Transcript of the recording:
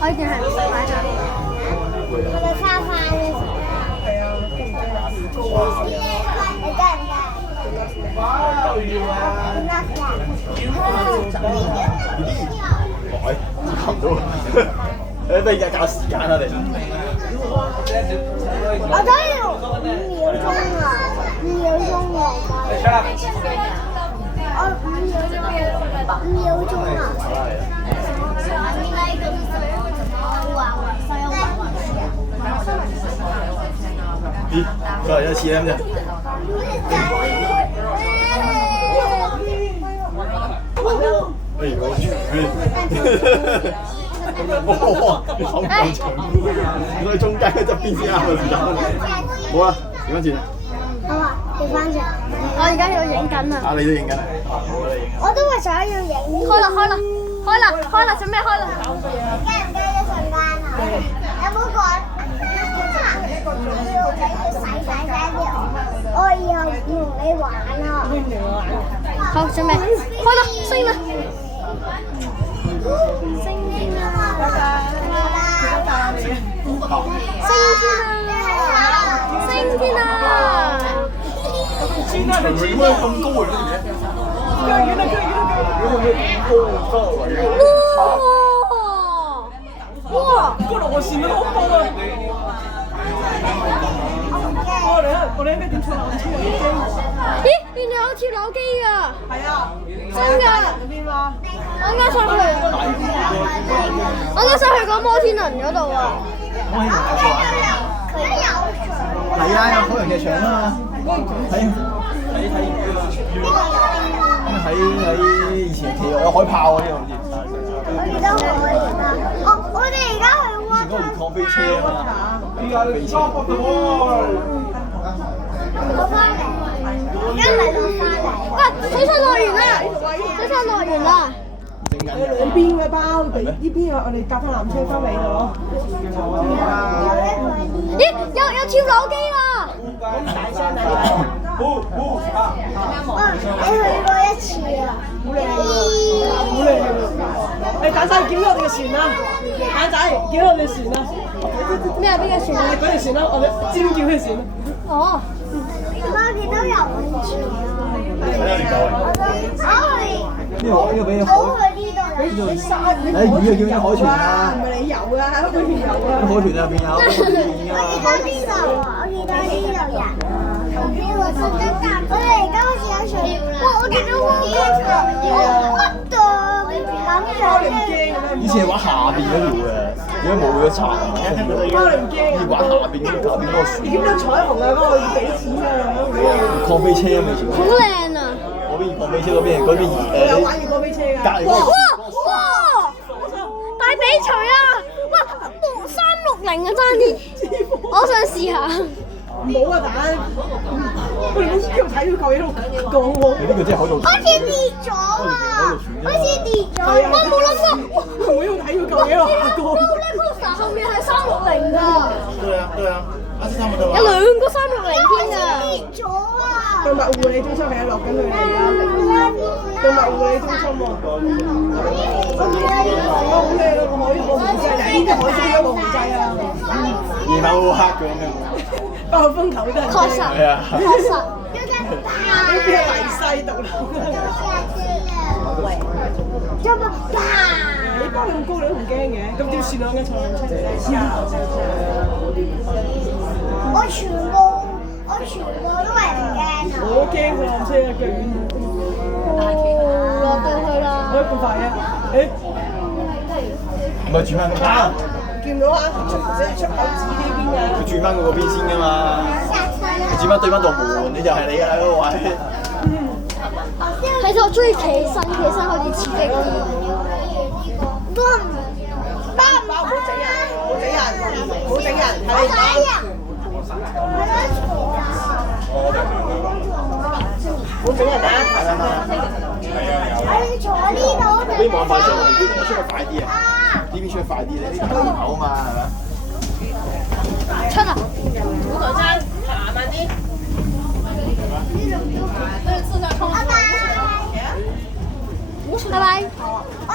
我一定係唔買㗎。我哋花花嘅時候。係啊，幾高啊！你得唔得？哇！要啊！喂，差唔多。你不如教時間啊你。我都要5秒鐘啊！5秒鐘喎。我5秒鐘啊！咦？再嚟一次啦咁就。哎，我去！哇！你跑咁長，你喺中間喺側邊先啱嘅時間。好啦，調翻轉。好啊，調翻轉。我而家要影緊啊！啊，你都影緊啊？我都係想要影。開啦！準備開啦！驚唔驚一瞬間啊？有冇講？要洗啲我以後同你玩啊！好，準備開啦！升啦！升天啦！點解咁高嘅呢嘢？哇！嗰度我線都好高啊！我哋咩點跳樓梯啊？咦，原來有跳樓機㗎！係啊，真㗎！嗰邊嘛？我啱上去，我啱上去個摩天輪嗰度啊！係啊，有海洋劇場啊嘛。睇以前企鵝有海豹嗰啲好似。我記得可以啦。我哋而家去以前嗰個越礦飛車啊嘛。飛車。我翻嚟，而家咪落翻嚟。喂，水上樂園啦！水上樂園啦！有兩邊嘅包，呢邊我哋搭翻纜車翻嚟咯。咦，有跳樓機啦！咁大聲啊！你去過一次啊？好靚啊！好靚啊！誒，蛋仔叫我哋嘅船啦！蛋仔叫我哋船啦！咩啊？邊個船啊？嗰條船啦，我哋尖叫嘅船。哦。我見到游泳池啊！呢個俾海。我去呢度啦。你沙你魚啊叫咩海豚啊？唔係你游啊，嗰邊游啊！海豚入邊有。我見到呢度啊！我見到呢度人。我哋而家好似有水。哇！我見到烏龜頭，我度咁樣。以前係玩下邊嗰條嘅，而家冇咗層。你唔驚啊？要玩下邊嗰個船。你見到彩虹啊？嗰個要俾錢啊！礦飛車啊，未試過。好靚啊！嗰邊礦飛車，嗰邊我有玩過礦飛車㗎。隔離嗰個。哇！大比錘啊！哇！360啊，爭啲，我想試下。冇啊，蛋！我哋喺度睇佢嚿嘢喺度講喎。你呢個真係海盜船。好似跌咗啊！好似跌咗。我冇諗過，我喺度睇佢嚿嘢喺度下降。Poster 後面係360㗎，對啊，啱先360。有2個360添㗎。跌咗啊！動物護理中心係落緊去嚟㗎。動物護理中心喎。好靚啊！個海我唔制啊！呢啲海鮮都我唔制啊。夜晚好黑嘅咁樣。暴風球都係。確實。係啊。確實。呢邊係泥西度啦。做乜啪？你包你咁高你都唔驚嘅，咁點算啊？我坐纜車。我全部都係唔驚啊！我驚坐纜車啊，腳軟。落到去啦。咁快啊？唔係轉翻個邊。見到啊，出口指呢邊啊。佢轉翻佢嗰邊先㗎嘛。轉翻對翻道門，你就係你㗎啦嗰個位。其實我中意企身好似刺激啲。唔好整人，唔好整人，係你。唔好整人啊！我要坐呢度。呢邊冇咁快出嚟，呢邊出得快啲啊！呢邊出得快啲，你呢邊入口啊嘛，係咪？出啊！古台山，行慢啲。拜拜。我